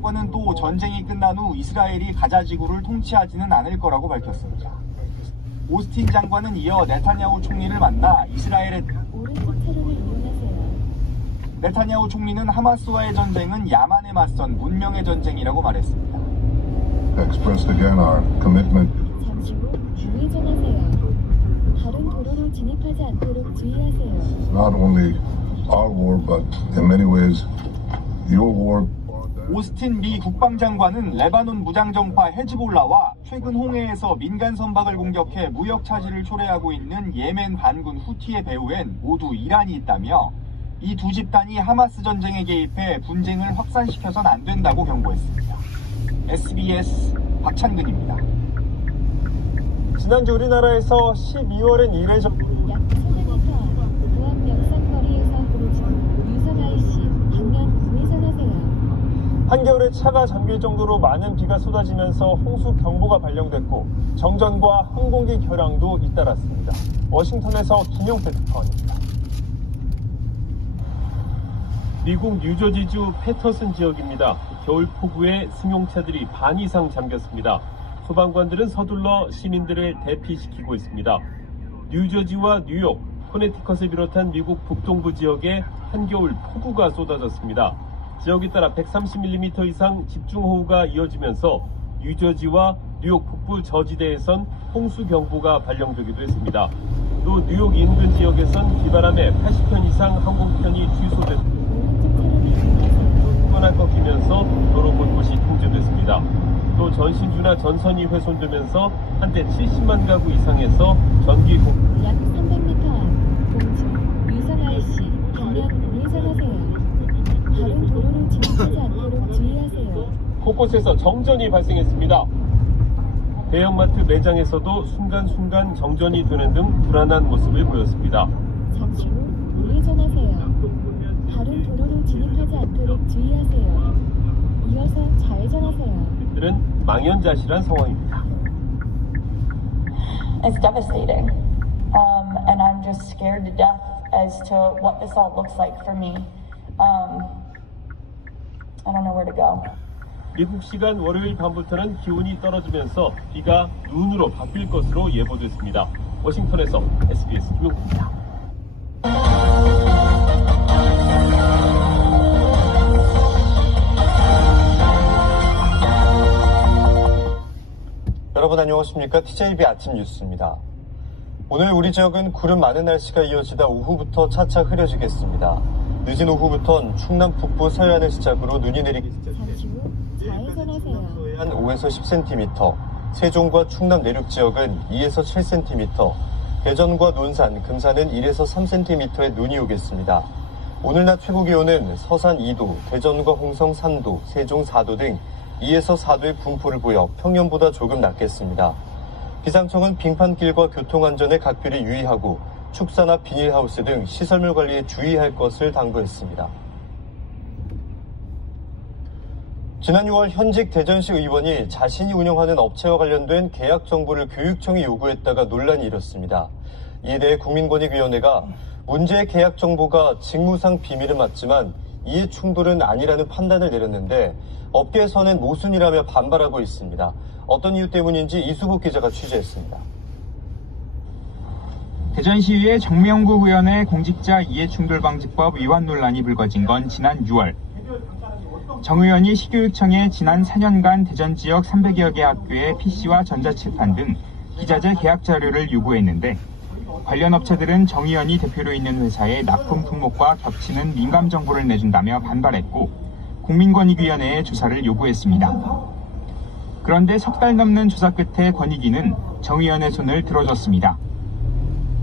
정권은 또 전쟁이 끝난 후 이스라엘이 가자 지구를 통치하지는 않을 거라고 밝혔습니다. 오스틴 장관은 이어 네타냐후 총리를 만나 이스라엘에 네타냐후 총리는 하마스와의 전쟁은 야만에 맞선 문명의 전쟁이라고 말했습니다. Expressed again our commitment. 잠시 후 우회전하세요. 다른 도로로 진입하지 않도록 주의하세요. Not only our war, but in many ways your war. 오스틴 미 국방장관은 레바논 무장정파 헤즈볼라와 최근 홍해에서 민간 선박을 공격해 무역 차질을 초래하고 있는 예멘 반군 후티의 배후엔 모두 이란이 있다며 이 두 집단이 하마스 전쟁에 개입해 분쟁을 확산시켜선 안 된다고 경고했습니다. SBS 박찬근입니다. 지난주 우리나라에서 12월엔 이례적 약 700m 부암 역삼거리에서 오른쪽 유성 IC 방면 우회전하세요. 한겨울에 차가 잠길 정도로 많은 비가 쏟아지면서 홍수 경보가 발령됐고 정전과 항공기 결항도 잇따랐습니다. 워싱턴에서 김용태 특파원입니다. 미국 뉴저지주 패터슨 지역입니다. 겨울 폭우에 승용차들이 반 이상 잠겼습니다. 소방관들은 서둘러 시민들을 대피시키고 있습니다. 뉴저지와 뉴욕, 코네티컷을 비롯한 미국 북동부 지역에 한겨울 폭우가 쏟아졌습니다. 지역에 따라 130mm 이상 집중호우가 이어지면서 뉴저지와 뉴욕 북부 저지대에선 홍수경보가 발령되기도 했습니다. 또 뉴욕 인근 지역에선 비바람에 80편 이상 항공편이 취소됐고 하나 꺾이면서 도로 곳곳이 통제됐습니다. 또 전신주나 전선이 훼손되면서 한때 70만 가구 이상에서 전기 약 300m 앞 동쪽 유성 IC 방면 우회전하세요. 다른 도로로 진입하지 않도록 주의하세요. 곳곳에서 정전이 발생했습니다. 대형마트 매장에서도 순간순간 정전이 되는 등 불안한 모습을 보였습니다. 잠시 후 우회전하세요. 다른 도로로 진입하지 않도록 주의하세요. 이어서 좌회전하세요. 이들은 망연자실한 상황입니다. It's devastating, and I'm just scared to death as to what this all looks like for me. I don't know where to go. 미국 시간 월요일 밤부터는 기온이 떨어지면서 비가 눈으로 바뀔 것으로 예보됐습니다. 워싱턴에서 SBS 김용태입니다. 여러분 안녕하십니까? TJB 아침 뉴스입니다. 오늘 우리 지역은 구름 많은 날씨가 이어지다 오후부터 차차 흐려지겠습니다. 늦은 오후부터는 충남 북부 서해안을 시작으로 눈이 내리기 잠시 후 좌회전하세요. 서해안 5에서 10cm, 세종과 충남 내륙 지역은 2에서 7cm, 대전과 논산, 금산은 1에서 3cm의 눈이 오겠습니다. 오늘 낮 최고 기온은 서산 2도, 대전과 홍성 3도, 세종 4도 등 2에서 4도의 분포를 보여 평년보다 조금 낮겠습니다. 기상청은 빙판길과 교통안전에 각별히 유의하고 축사나 비닐하우스 등 시설물 관리에 주의할 것을 당부했습니다. 지난 6월 현직 대전시 의원이 자신이 운영하는 업체와 관련된 계약 정보를 교육청에 요구했다가 논란이 일었습니다. 이에 대해 국민권익위원회가 문제의 계약 정보가 직무상 비밀은 맞지만 이해 충돌은 아니라는 판단을 내렸는데 업계에서는 모순이라며 반발하고 있습니다. 어떤 이유 때문인지 이수복 기자가 취재했습니다. 대전시의회 정명국 의원의 공직자 이해충돌방지법 위반 논란이 불거진 건 지난 6월. 정 의원이 시교육청에 지난 4년간 대전 지역 300여 개 학교의 PC와 전자칠판 등 기자재 계약 자료를 요구했는데 관련 업체들은 정 의원이 대표로 있는 회사의 납품 품목과 겹치는 민감 정보를 내준다며 반발했고 국민권익위원회에 조사를 요구했습니다. 그런데 석 달 넘는 조사 끝에 권익위는 정 의원의 손을 들어줬습니다.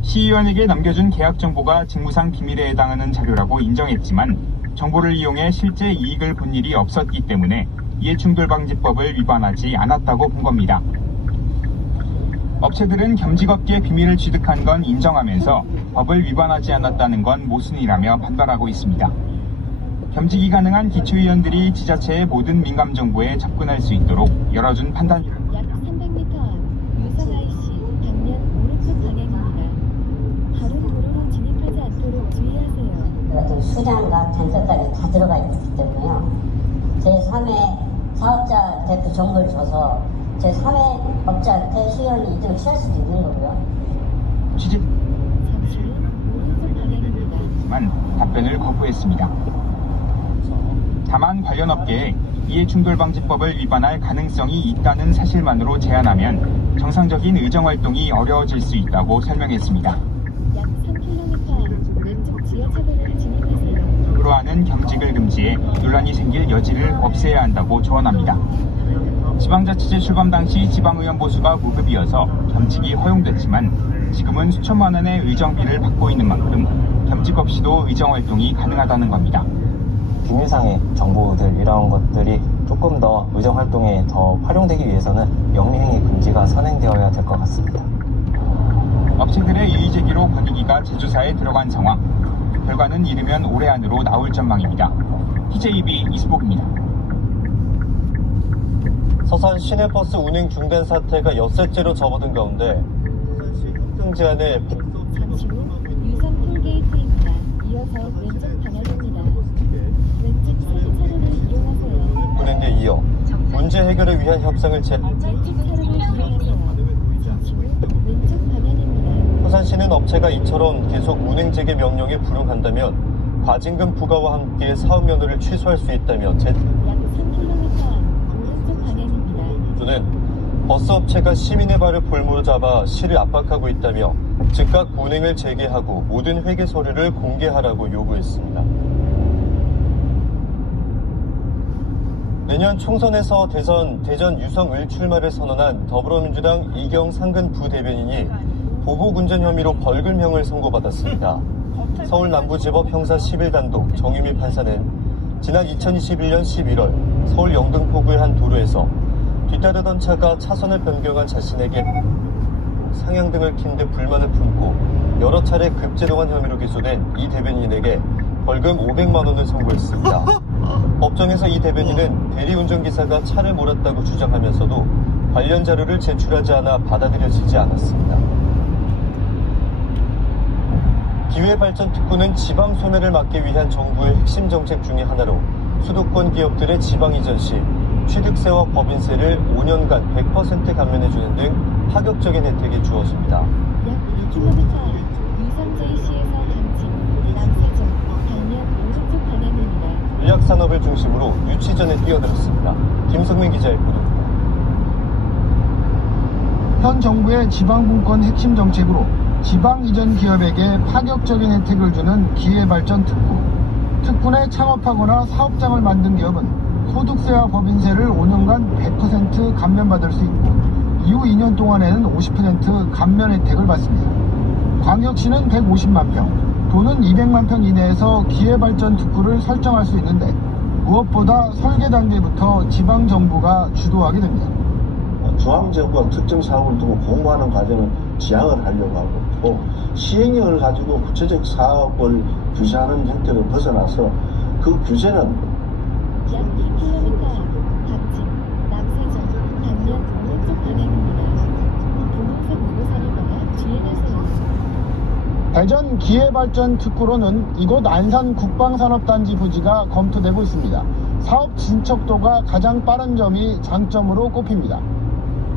시의원에게 넘겨준 계약 정보가 직무상 비밀에 해당하는 자료라고 인정했지만 정보를 이용해 실제 이익을 본 일이 없었기 때문에 이해충돌방지법을 위반하지 않았다고 본 겁니다. 업체들은 겸직업계 비밀을 취득한 건 인정하면서 법을 위반하지 않았다는 건 모순이라며 반발하고 있습니다. 겸직이 가능한 기초위원들이 지자체의 모든 민감 정보에 접근할 수 있도록 열어준 판단. 약 300m 앞 유성 IC 방면 오른쪽 방향입니다. 다른 도로로 진입하지 않도록 주의하세요. 수량과 단서까지 다 들어가 있기 때문에요. 제3의 사업자한테 그 정보를 줘서 제 3회업자한테 수익을 이득을 취할 수도 있는 거고요. 취재 잠시 후 오른쪽 방향입니다. 만 답변을 거부했습니다. 다만 관련 업계에 이해충돌방지법을 위반할 가능성이 있다는 사실만으로 제한하면 정상적인 의정활동이 어려워질 수 있다고 설명했습니다. 약 3km 앞 왼쪽 지하차도를 진입하세요. 불허하는 겸직을 금지해 논란이 생길 여지를 없애야 한다고 조언합니다. 지방자치제 출범 당시 지방의원 보수가 무급이어서 겸직이 허용됐지만 지금은 수천만 원의 의정비를 받고 있는 만큼 겸직 없이도 의정활동이 가능하다는 겁니다. 비밀상의 정보들 이런 것들이 조금 더 의정활동에 더 활용되기 위해서는 영리행위 금지가 선행되어야 될 것 같습니다. 업체들의 이의제기로 권익위가 제조사에 들어간 상황. 결과는 이르면 올해 안으로 나올 전망입니다. TJB 이수복입니다. 서산 시내버스 운행 중단 사태가 엿새째로 접어든 가운데 서산시 협정 제안에 잠시 후 유성 톨게이트입니다. 이어서 왼쪽 방향입니다. 왼쪽 3차로를 이용하세요. 운행에 이어 문제 해결을 위한 협상을 왼쪽 차로를 이용하세요. 잠시 후 왼쪽 방향입니다. 서산시는 업체가 이처럼 계속 운행 재개 명령에 불응한다면 과징금 부과와 함께 사업 면허를 취소할 수 있다며 약 3km 앞 오른쪽 방향입니다. 저는 버스 업체가 시민의 발을 볼모로 잡아 시를 압박하고 있다며 즉각 운행을 재개하고 모든 회계 서류를 공개하라고 요구했습니다. 내년 총선에서 대전 유성을 출마를 선언한 더불어민주당 이경 상근 부대변인이 보복운전 혐의로 벌금형을 선고받았습니다. 서울 남부지법 형사 11단독 정유미 판사는 지난 2021년 11월 서울 영등포구의 한 도로에서 뒤따르던 차가 차선을 변경한 자신에게 상향등을 킨 데 불만을 품고 여러 차례 급제동한 혐의로 기소된 이 대변인에게 벌금 500만 원을 선고했습니다. 법정에서 이 대변인은 대리운전기사가 차를 몰았다고 주장하면서도 관련 자료를 제출하지 않아 받아들여지지 않았습니다. 기회발전특구는 지방 소멸을 막기 위한 정부의 핵심 정책 중의 하나로 수도권 기업들의 지방 이전 시 취득세와 법인세를 5년간 100% 감면해주는 등 파격적인 혜택이 주어집니다. 약 2km 앞 유성 JC에서 강진, 남사정, 방면 오른쪽 방향입니다. 의약산업을 중심으로 유치전에 뛰어들었습니다. 김성민 기자의 보도입니다. 현 정부의 지방분권 핵심 정책으로 지방 이전 기업에게 파격적인 혜택을 주는 기회발전 특구. 특구 내 창업하거나 사업장을 만든 기업은 소득세와 법인세를 5년간 100% 감면받을 수 있고 이후 2년 동안에는 50% 감면 혜택을 받습니다. 광역시는 150만 평, 도는 200만 평 이내에서 기회발전 특구를 설정할 수 있는데 무엇보다 설계 단계부터 지방정부가 주도하게 됩니다. 중앙정부가 특정 사업을 두고 공모하는 과정을 지향을 하려고 하고 또 시행령을 가지고 구체적 사업을 규제하는 형태로 벗어나서 그 규제는 약 2km 앞 강진, 남사정, 방면 오른쪽 방향입니다. 동영상 보고서를 따라 주행하세요. 대전 기회발전 특구로는 이곳 안산 국방산업단지 부지가 검토되고 있습니다. 사업 진척도가 가장 빠른 점이 장점으로 꼽힙니다.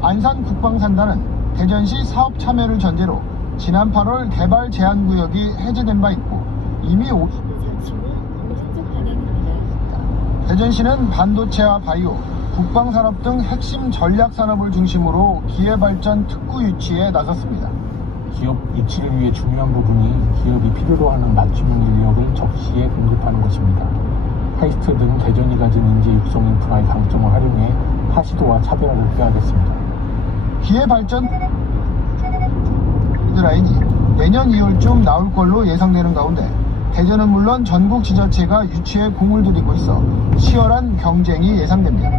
안산 국방산단은 대전시 사업 참여를 전제로 지난 8월 개발 제한구역이 해제된 바 있고 이미 잠시 후 오른쪽 방향입니다. 대전시는 반도체와 바이오, 국방산업 등 핵심 전략산업을 중심으로 기회발전 특구 유치에 나섰습니다. 기업 유치를 위해 중요한 부분이 기업이 필요로 하는 맞춤형 인력을 적시에 공급하는 것입니다. 카이스트 등 대전이 가진 인재 육성 인프라의 강점을 활용해 하시도와 차별화를 해야겠습니다. 기회발전 라인이 내년 2월쯤 나올 걸로 예상되는 가운데 대전은 물론 전국 지자체가 유치에 공을 들이고 있어 치열한 경쟁이 예상됩니다.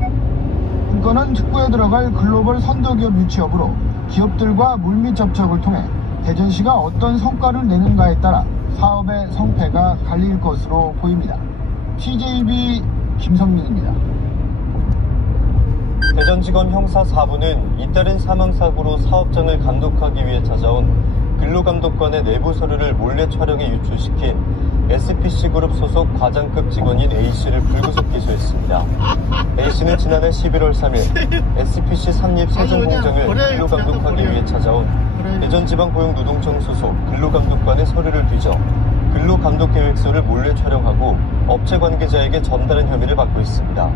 국가는 특구에 들어갈 글로벌 선도기업 유치 여부로 기업들과 물밑 접촉을 통해 대전시가 어떤 성과를 내는가에 따라 사업의 성패가 갈릴 것으로 보입니다. TJB 김성민입니다. 대전지검 형사 4부는 잇따른 사망사고로 사업장을 감독하기 위해 찾아온 근로감독관의 내부 서류를 몰래 촬영해 유출시킨 SPC그룹 소속 과장급 직원인 A씨를 불구속 기소했습니다. A씨는 지난해 11월 3일 SPC 산립 세종 공장을 근로감독하기 위해 찾아온 대전지방고용노동청 소속 근로감독관의 서류를 뒤져 근로감독계획서를 몰래 촬영하고 업체 관계자에게 전달한 혐의를 받고 있습니다.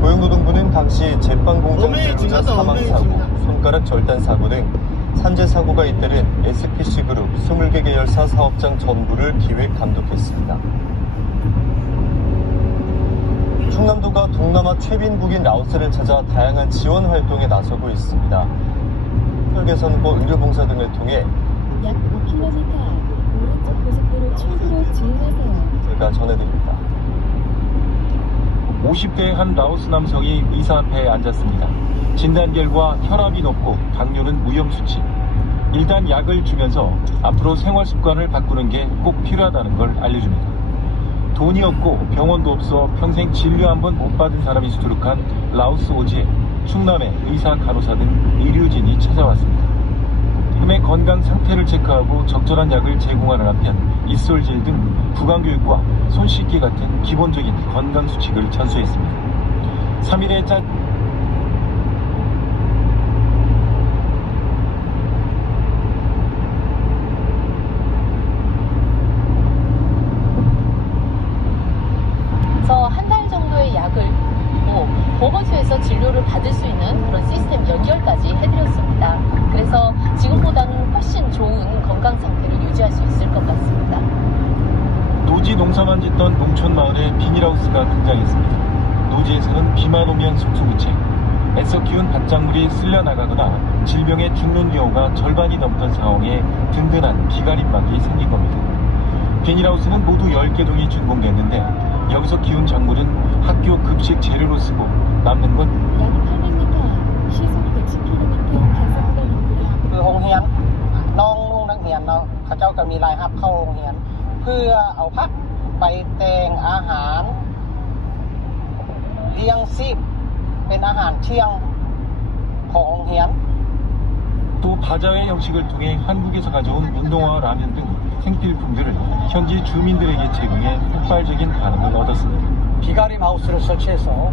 고용노동부는 당시 제빵공장 근로자 사망사고, 손가락 절단사고 등 산재사고가 잇따른 SPC그룹 20개 계열사 사업장 전부를 기획 감독했습니다. 충남도가 동남아 최빈국인 라오스를 찾아 다양한 지원 활동에 나서고 있습니다. 혈개선고 의료봉사 등을 통해 약 5km 오른쪽 고속도로 출구로 주행하세요. 제가 전해드립니다. 50대의 한 라오스 남성이 의사 앞에 앉았습니다. 진단 결과 혈압이 높고 당뇨는 무염수치. 일단 약을 주면서 앞으로 생활 습관을 바꾸는 게 꼭 필요하다는 걸 알려줍니다. 돈이 없고 병원도 없어 평생 진료 한 번 못 받은 사람이 수두룩한 라오스 오지에 충남의 의사, 간호사 등 의료진이 찾아왔습니다. 흠의 건강 상태를 체크하고 적절한 약을 제공하는 한편 입솔질 등 구강교육과 손 씻기 같은 기본적인 건강 수칙을 전수했습니다. 3일에 한 달 정도의 약을 보건소에서 진료를 받을 수 있는 그런 시스템 연결까지 해드렸습니다. 그래서 지금보다는 훨씬 좋은 건강 상태를 유지할 수 있을 것 같습니다. 노지 농사만 짓던 농촌 마을에 비닐하우스가 등장했습니다. 노지에서는 비만 오면 속수무책, 애써 키운 밭작물이 쓸려나가거나 질병에 죽는 경우가 절반이 넘던 상황에 든든한 비가림막이 생긴 겁니다. 비닐하우스는 모두 10개 종이 준공됐는데 여기서 키운 작물은 학교 급식 재료로 쓰고 남는 건 약 800m 시속 110km 단속구간입니다. คือโรงเรียนน้องนุ่งนักเรียนเนาะเขาเจ้าก็มีรายรับเข้าโรงเรียนเพื่อเอาพักไปแต่งอาหารเลี้ยงชีพเป็นอาหารเที่ยงของโรงเรียน 또 바자회 형식을 통해 한국에서 가져온 운동화와 라면 등 생필품들을 현지 주민들에게 제공해 폭발적인 반응을 얻었습니다. 비가림 하우스를 설치해서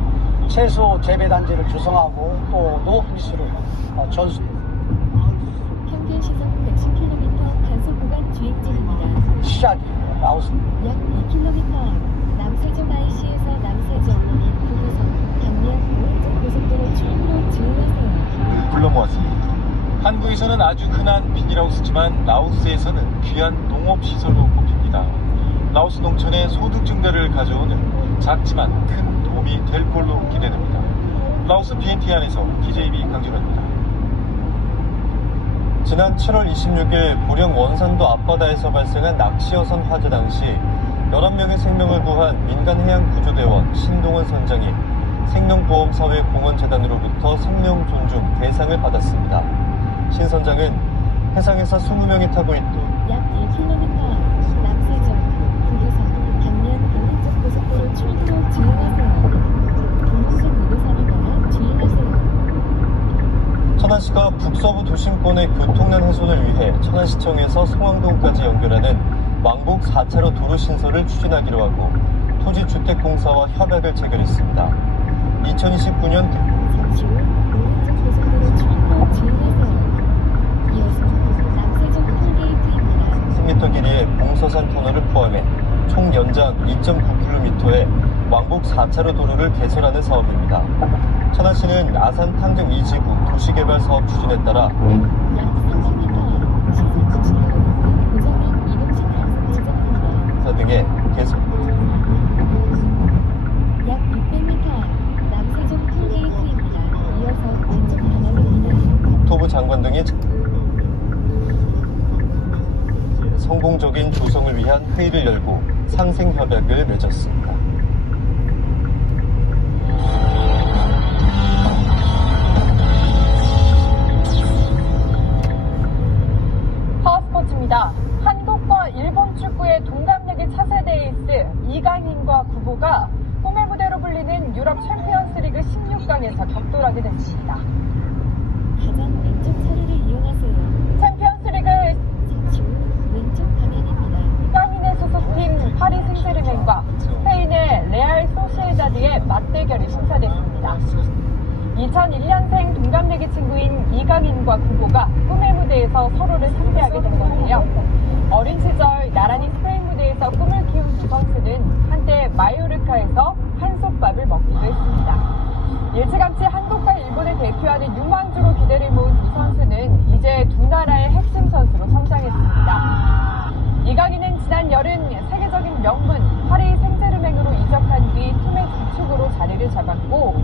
채소 재배 단지를 조성하고 또 노후미수를 전수했습니다. 평균 시속 110km 단속구간 주행 중입니다. 시작이 하우스 약 2km 남세종 IC에서 남세종 그곳서 강릉 오른쪽 고속도로 출구로 주행하세요. 불러 모았습니다. 한국에서는 아주 흔한 비닐하우스지만 라오스에서는 귀한 농업시설로 꼽힙니다. 라오스 농촌의 소득 증대를 가져오는 작지만 큰 도움이 될 걸로 기대됩니다. 라오스 비엔티안에서 TJB 강준호입니다. 지난 7월 26일 보령 원산도 앞바다에서 발생한 낚시어선 화재 당시 11명의 생명을 구한 민간해양구조대원 신동원 선장이 생명보험사회공헌재단으로부터 생명존중 대상을 받았습니다. 신 선장은 해상에서 20명이 타고 있던 약 1km 남세종 그곳서 강릉 오른쪽 고속도로 출구로 주행하세요. 동북선 2호선을 따라 주행하세요. 천안시가 북서부 도심권의 교통난 해소를 위해 천안시청에서 성황동까지 연결하는 왕복 4차로 도로 신설을 추진하기로 하고 토지주택공사와 협약을 체결했습니다. 2029년 잠시 후 오른쪽 고속도로 출구로 주행하세요. 이어서 남세종 톨게이트입니다. 10m 길이의 봉서산 터널을 포함해 총 연장 2.9km의 왕복 4차로 도로를 개설하는 사업입니다. 천안시는 아산 탕정 2지구 도시개발 사업 추진에 따라 약 300m 시속 60km 고정형 이동식 단속 지점입니다. 등의 개설 약 600m 남세종 톨게이트입니다. 이어서 왼쪽 방향입니다. 국토부 장관 등이 성공적인 조성을 위한 회의를 열고 상생협약을 맺었습니다. 파워스포츠입니다. 한국과 일본 축구의 동갑내기 차세대 에이스 이강인과 구보가 꿈의 무대로 불리는 유럽 챔피언스리그 16강에서 격돌하게 됐습니다. 가장 왼쪽 차로를 이용하세요. 챔피언스리그 잠시 후 왼쪽 방향입니다. 이강인의 소속팀 파리 2001년생 동갑내기 친구인 이강인과 구보가 꿈의 무대에서 서로를 상대하게 된 건데요. 어린 시절 나란히 스페인 무대에서 꿈을 키운 두 선수는 한때 마요르카에서 한솥밥을 먹기도 했습니다. 일찌감치 한국과 일본을 대표하는 유망주로 기대를 모은 두 선수는 이제 두 나라의 핵심 선수로 성장했습니다. 이강인은 지난 여름 세계적인 명문 파리 생제르맹으로 이적한 뒤 팀의 주축으로 자리를 잡았고,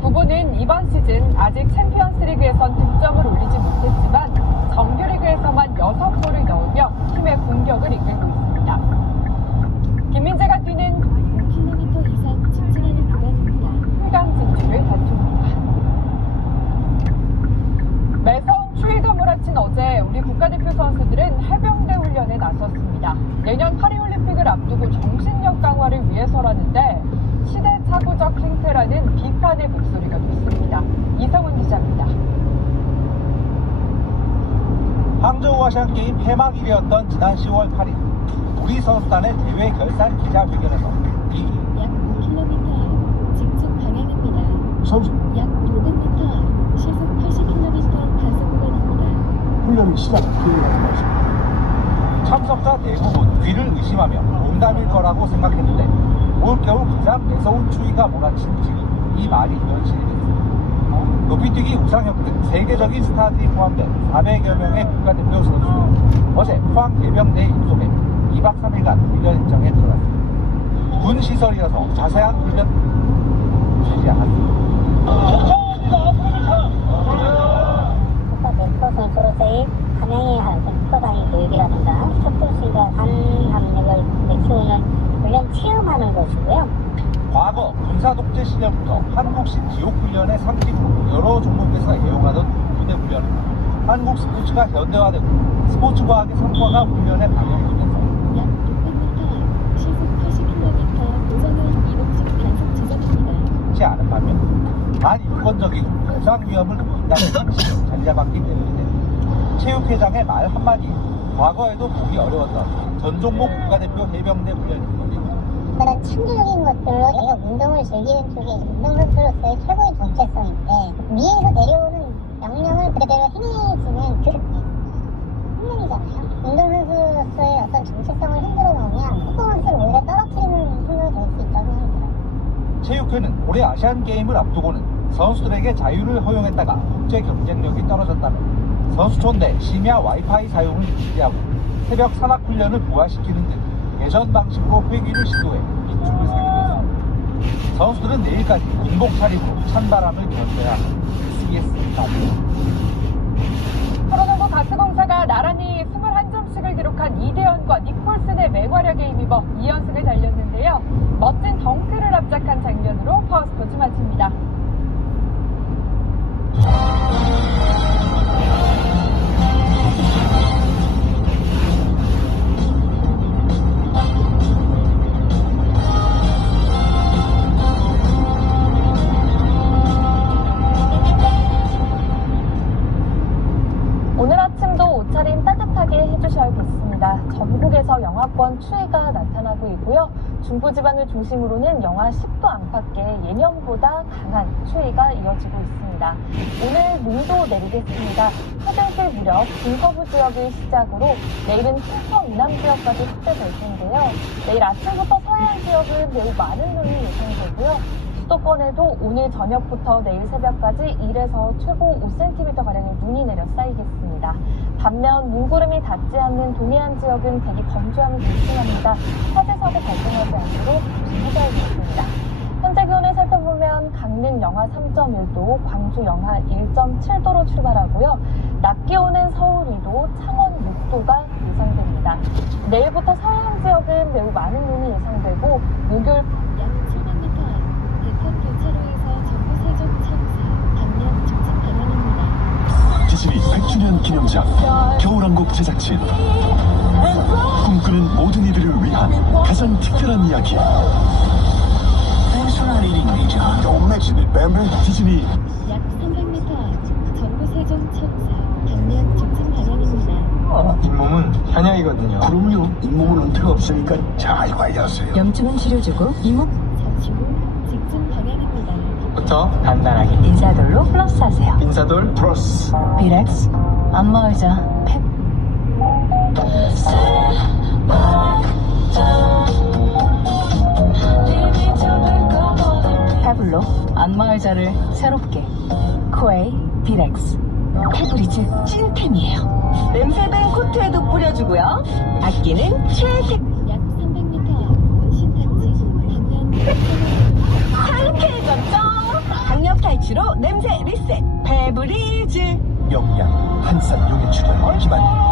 구보는 이번 시즌 아직 챔피언스리그에선 득점을 올리지 못했지만 정규리그에서만 6골을 넣으며 팀의 공격을 이끌고 있습니다. 김민재가 뛰는 5km 이상 직진하는 구간입니다. 8강 진출을 다툽니다. 매서운 추위가 몰아친 어제 우리 국가대표 선수들은 해병대 훈련에 나섰습니다. 내년 파리올림픽을 앞두고 정신력 강화를 위해서라는데 시대착오적 행태라는 비판의 목소리가 높습니다. 이성훈 기자입니다. 항저우 아시안게임 폐막일이었던 지난 10월 8일 우리 선수단의 대회 결산 기자회견에서 약 5km 직진 방향입니다. 선수 약 500m 시속 80km 가속 구간입니다. 훈련이 시작되는 것입니다. 참석자 대부분 귀를 의심하며 농담일 거라고 생각했는데 올겨울 가장 매서운 추위가 몰아친 지금 이 말이 현실이 됐습니다. 높이뛰기 우상혁등 세계적인 스타들이 포함된 400여 명의 국가대표 선수들은 어제 포항 해병대에 입소해 2박 3일간 훈련 일정에 들어갔습니다. 군 시설이라서 자세한 훈련 되지 않았습니다. 국가대표 선수로서의 사명이 한 국가당의 교육이라든가 struktur과 단합력을 키우는 훈련 체험하는 것이고요. 과거 군사 독재 시절부터 한국식 지옥훈련의 상징으로 여러 종목에서 애용하던 군의 훈련은 한국 스포츠가 현대화되고 스포츠 과학의 성과가 훈련에 반영되면서 약 600m 시속 80km 고정형 이동식 단속 지점입니다. 그렇지 않은 반면 반인권적이고 부상 위험을 보인다는 방식으로 자리 잡았기 때문인데 체육회장의 말 한마디에 과거에도 보기 어려웠던 전 종목 국가대표 해병대 훈련입니다. 그런 창조적인 것들로 계속 운동을 즐기는 쪽이 운동선수로서의 최고의 정체성인데 위에서 내려오는 명령을 그대로 행해지는 그 훈련이잖아요. 운동선수로서의 어떤 정체성을 흔들어 놓으면 퍼포먼스를 오히려 떨어뜨리는 훈련이 될 수 있다고 생각합니다. 체육회는 올해 아시안게임을 앞두고는 선수들에게 자유를 허용했다가 국제 경쟁력이 떨어졌다면 선수촌 내 심야 와이파이 사용을 금지하고 새벽 산악훈련을 부활시키는 등 예전 방식으로 회귀를 시도해 비축을 세우고 있습니다. 선수들은 내일까지 군복 차림으로 찬바람을 견뎌야 쓰겠습니다. 프로농구 가스공사가 나란히 21점씩을 기록한 이대현과 니콜슨의 맹활약에 힘입어 2연승을 달렸는데요. 멋진 덩크를 압작한 장면으로 파워스포츠 마칩니다. 오늘 아침도 옷차림 따뜻하게 해주셔야겠습니다. 전국에서 영하권 추위가 나타나고 있고요. 중부지방을 중심으로는 영하 10도 안팎의 예년보다 강한 추위가 이어지고 있습니다. 오늘 눈도 내리겠습니다. 화장실 무렵 중서부 지역을 시작으로 내일은 충청 이남 지역까지 확대될 텐데요. 내일 아침부터 서해안 지역은 매우 많은 눈이 예상되고요. 수도권에도 오늘 저녁부터 내일 새벽까지 1에서 최고 5cm가량의 눈이 내려 쌓이겠습니다. 반면 문구름이 닿지 않는 동해안 지역은 대기 건조함이 발생합니다. 화재 사고 발생하지 않도록 조심하셔야겠습니다. 현재 기온을 살펴보면 강릉 영하 3.1도, 광주 영하 1.7도로 출발하고요. 낮 기온은 서울 2도, 창원 6도가 예상됩니다. 내일부터 서해안 지역은 매우 많은 눈이 예상되고 목요일 약 700m 대평 교차로에서 전부 세종 차로사 방면 직진 방향입니다. 디즈니 100주년 기념작 겨울왕국 제작진 꿈꾸는 모든 이들을 위한 가장 특별한 이야기 디즈니 약 300m 전부 세종 차로사 방면 직진 방향입니다. 잇몸은 한약이거든요. 그럼요. 잇몸은 은퇴가 없으니까 잘 관리하세요. 염증은 치료주고 이목 잠시 후 직진 방향입니다. 지금부터 간단하게 인사돌로 플러스하세요. 인사돌 플러스. 비렉스 안마의자 팩. 페블로 안마의자를 새롭게. 코에이 비렉스. 페브리즈 찐템이에요. 냄새된 코트에도 뿌려주고요. 아끼는 최색. 약 300m 신탄지 방면 상쾌 감정. 강력 탈취로 냄새 리셋. 페브리즈. 영양 한산 용해 출혈 기반입니다.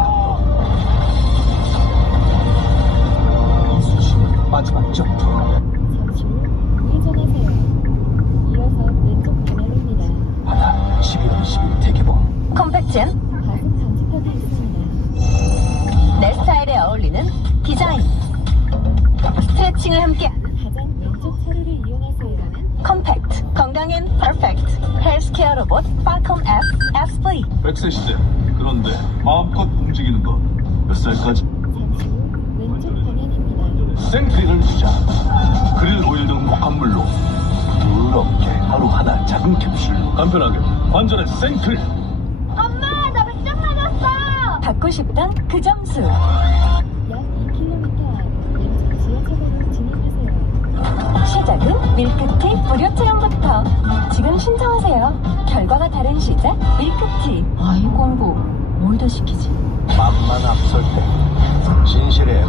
이수신 마지막 점프. 잠시 후 우회전하세요. 이어서 왼쪽 방향입니다. 하나 11월 20일 대개봉. 컴팩트엔 가슴 장식하기 있습니다. 내 스타일에 어울리는 디자인. 스트레칭을 함께하는 가장 왼쪽 차로를 이용하세요. 컴팩트. 건강엔 퍼펙트. 헬스케어 로봇 팔콤 S SV. 100세 시대. 그런데 마음껏 움직이는 것. 몇 살까지? 잠시 후 왼쪽 방향입니다. 생크릴을 주자. 그릴 오일 등 목합물로 부드럽게 하루 하나 작은 캡슐로 간편하게 관절의 생크릴. 엄마, 나 100점 맞았어. 받고 싶던 그 점수. 약 2km 앞 왼쪽 지하차도로 진입하세요. 시작은 밀크티 무료 체험부터. 지금 신청하세요. 결과가 다른 시작 밀크티. 아이고 뭘 더 시키지? 맘만 앞설 때 진실의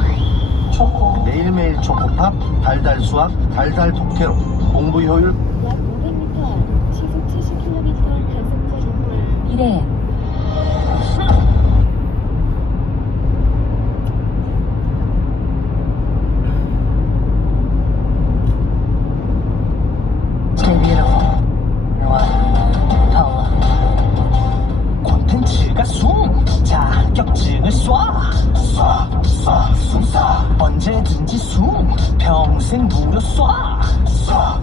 초코 매일매일 초코팝 달달 수학 달달 독해로 공부 효율 약 500m 앞 시속 70km 단속거리. 이래. 콘텐츠가 자격증을 쏴 언제든지 평생 무료 쏴 약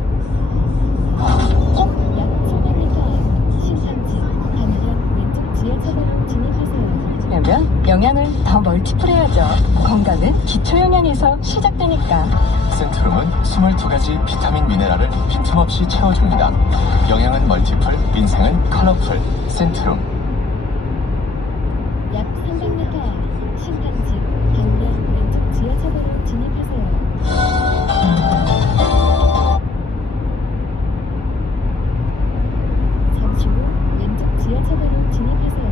700m 앞 신탄지 방면 왼쪽 지하차도로 진입하세요. 그러면 영양을 더 멀티플해야죠. 건강은 기초 영양에서 시작되니까. 센트룸은 22가지 비타민 미네랄을 빈틈없이 채워줍니다. 영양은 멀티플, 인생은 컬러풀. 센트룸. 약 300m 앞 신탄지 방면 왼쪽 지하차도로 진입하세요. 잠시 후 왼쪽 지하차도로 진입하세요.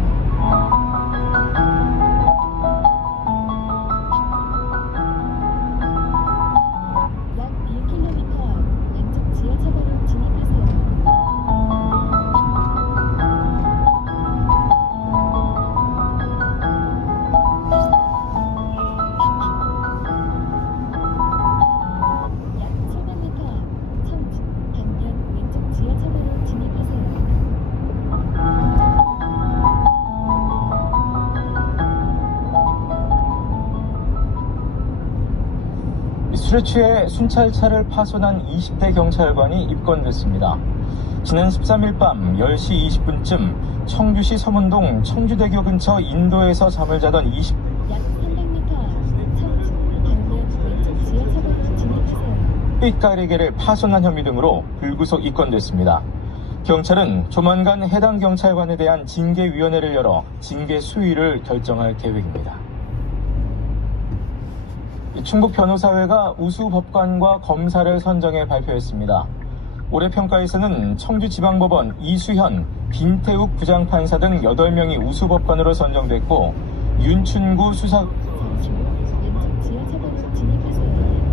약 1km 앞 왼쪽 지하차도로 진입하세요. 약 700m 앞 청주 방면 왼쪽 지하차도로 진입하세요. 술에 취해 순찰차를 파손한 20대 경찰관이 입건됐습니다. 지난 13일 밤 10시 20분쯤 청주시 서문동 청주대교 근처 인도에서 잠을 자던 20대 약 300m 앞 청주 방면 왼쪽 지하차도로 진입하세요. 빛가리개를 파손한 혐의 등으로 불구속 입건됐습니다. 경찰은 조만간 해당 경찰관에 대한 징계위원회를 열어 징계 수위를 결정할 계획입니다. 충북 변호사회가 우수 법관과 검사를 선정해 발표했습니다. 올해 평가에서는 청주지방법원 이수현, 김태욱 부장판사 등 8명이 우수 법관으로 선정됐고 윤춘구 수사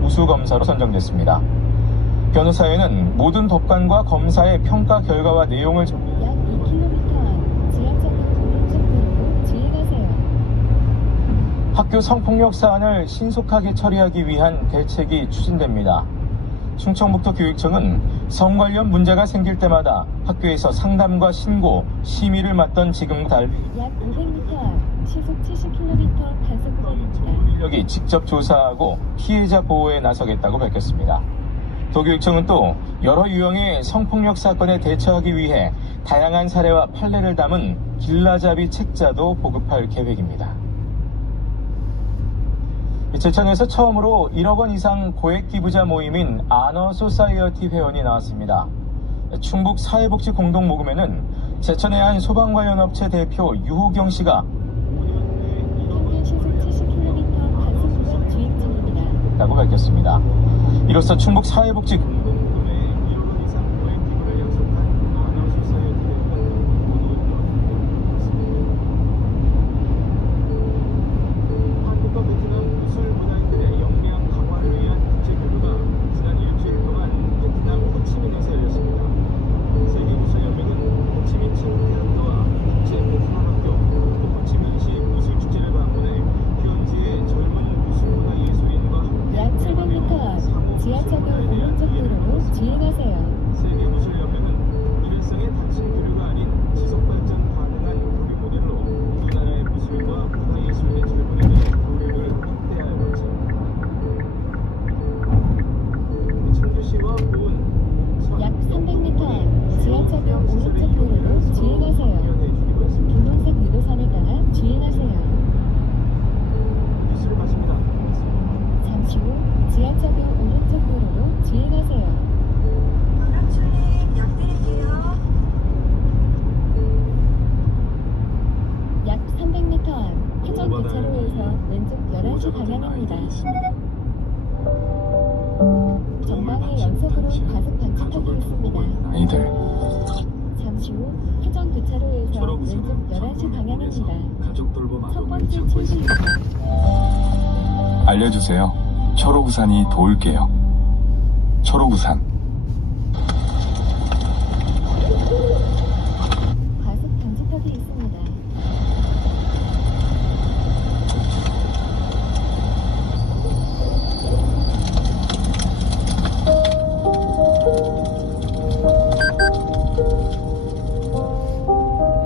우수 검사로 선정됐습니다. 변호사회는 모든 법관과 검사의 평가 결과와 내용을 약 2km 앞 지하차도 오른쪽으로 주의하세요. 학교 성폭력 사안을 신속하게 처리하기 위한 대책이 추진됩니다. 충청북도 교육청은 성 관련 문제가 생길 때마다 학교에서 상담과 신고, 심의를 맡던 지금과 달리 약 500m 앞 시속 70km 단속거리입니다. 인력이 직접 조사하고 피해자 보호에 나서겠다고 밝혔습니다. 도교육청은 또 여러 유형의 성폭력 사건에 대처하기 위해 다양한 사례와 판례를 담은 길라잡이 책자도 보급할 계획입니다. 제천에서 처음으로 1억 원 이상 고액 기부자 모임인 아너 소사이어티 회원이 나왔습니다. 충북 사회복지 공동모금회는 제천의 한 소방관연업체 대표 유호경 씨가 평균 시속 70km 단속구간 주행 중입니다. 라고 밝혔습니다. 이로써 충북 사회복지 약 700m 앞 지하철도 오른쪽 도로로 주행하세요. 약 300m 앞 지하철도 오른쪽 도로로 주행하세요. 분홍색 유도선을 따라 주행하세요. 잠시 후 지하철도 오른쪽 도로로 주행하세요. 약 300m 앞 회전 교차로에서 왼쪽 11시 방향입니다. 전방에 연속으로 과속 방지턱이 있습니다. 아이들 잠시 후 회전 교차로에서 왼쪽 11시 방향입니다. 첫 번째 출구입니다. 알려주세요. 초록우산이 도울게요. 초록우산. 과속 방지턱이 있습니다.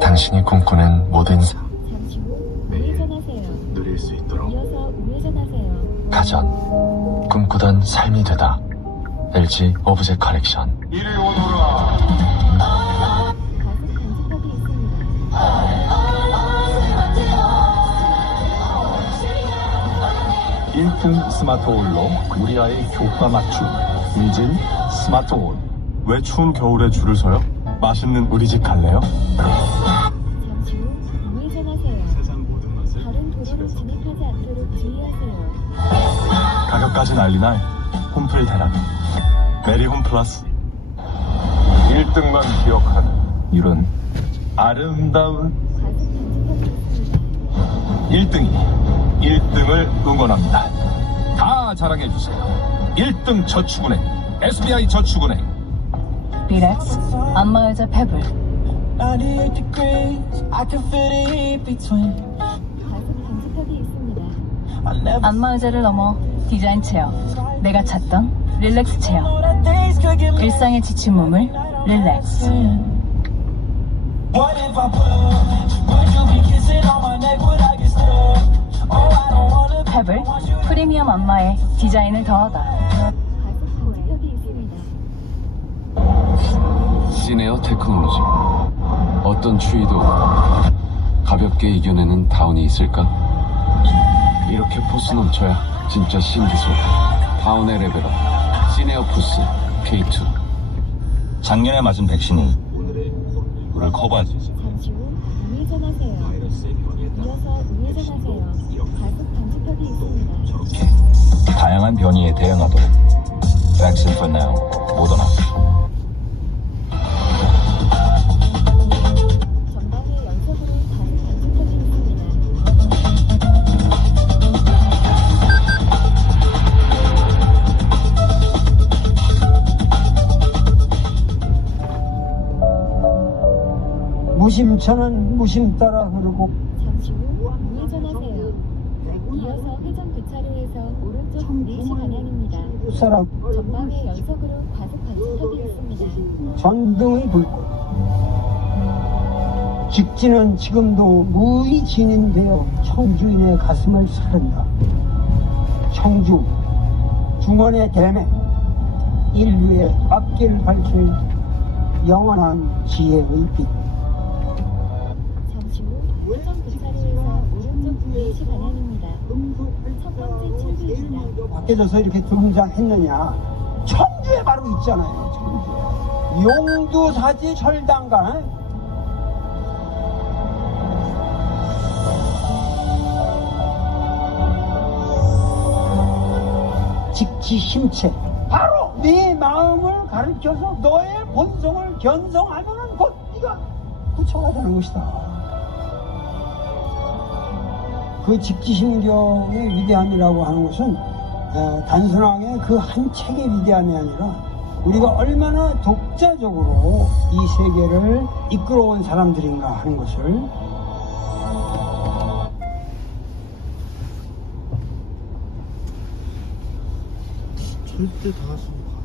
당신이 꿈꾸는 모든 잠시 후 우회전하세요. 누릴 수 있도록 이어서 우회전하세요. 가전. 꿈꾸던 삶이 되다. LG 오브젝 컬렉션. 이리 오너라. 과속 방지턱이 있습니다. 1등 스마트홀로 우리 아이 교과 맞춤. 유진 스마트홀. 왜 추운 겨울에 줄을 서요? 맛있는 우리 집 갈래요? 잠시 후 우회전하세요. 다른 도로로 진입하지 않도록 주의하세요. 가격까지 난리날 홈플 대란. 메리 홈 플러스. 1등만 기억하는 이런 아름다운 과속 방지턱이 있습니다. 1등이 1등을 응원합니다. 다 자랑해주세요. 1등 저축은행 SBI 저축은행. 리렉스 안마의자 페블. 과속 방지턱이 있습니다. 안마의자를 넘어 디자인 체어. 내가 찾던 릴렉스 체어. 일상에 지친 몸을 릴렉스. 페블 프리미엄 안마에 디자인을 더하다. 과속 방지턱이 있습니다. 시네어 테크놀로지. 어떤 추위도 가볍게 이겨내는 다운이 있을까? 이렇게 포스 넘쳐야 진짜 신기술. 다운의 레벨업. 시네어 푸스 K2. 작년에 맞은 백신이 우리를 커버하지. 잠시 후 우회전하세요. 이어서 우회전하세요. 과속 방지턱이 있습니다. 다양한 변이에 대응하도록 Vaccine for Now 모더나. 전방에 연속으로 과속 방지턱이 있습니다. 무심천은 무심 따라 흐르고 잠시 후 우회전하세요. 이어서 회전 교차로에서 오른쪽 4시 방향입니다. 사람 전방에 연속으로 과속 방지턱이 있습니다. 전등의 불꽃 직진은 지금도 무의 진인되어 청주인의 가슴을 사른다. 청주 중원의 대매 인류의 앞길을 밝힐 영원한 지혜의 빛. 잠시 후 회전 교차로에서 오른쪽 4시 방향입니다. 첫 번째 출구입니다. 밖에져서 이렇게 등장했느냐? 청주에 바로 있잖아요. 청주에. 용두사지 철단가 직지심체 바로 네 마음을 가르쳐서 너의 본성을 견성하면은 곧 네가 부처가 되는 것이다. 그 직지심경의 위대함이라고 하는 것은 단순하게 그 한 책의 위대함이 아니라 우리가 얼마나 독자적으로 이 세계를 이끌어온 사람들인가 하는 것을 절대 다 쓰고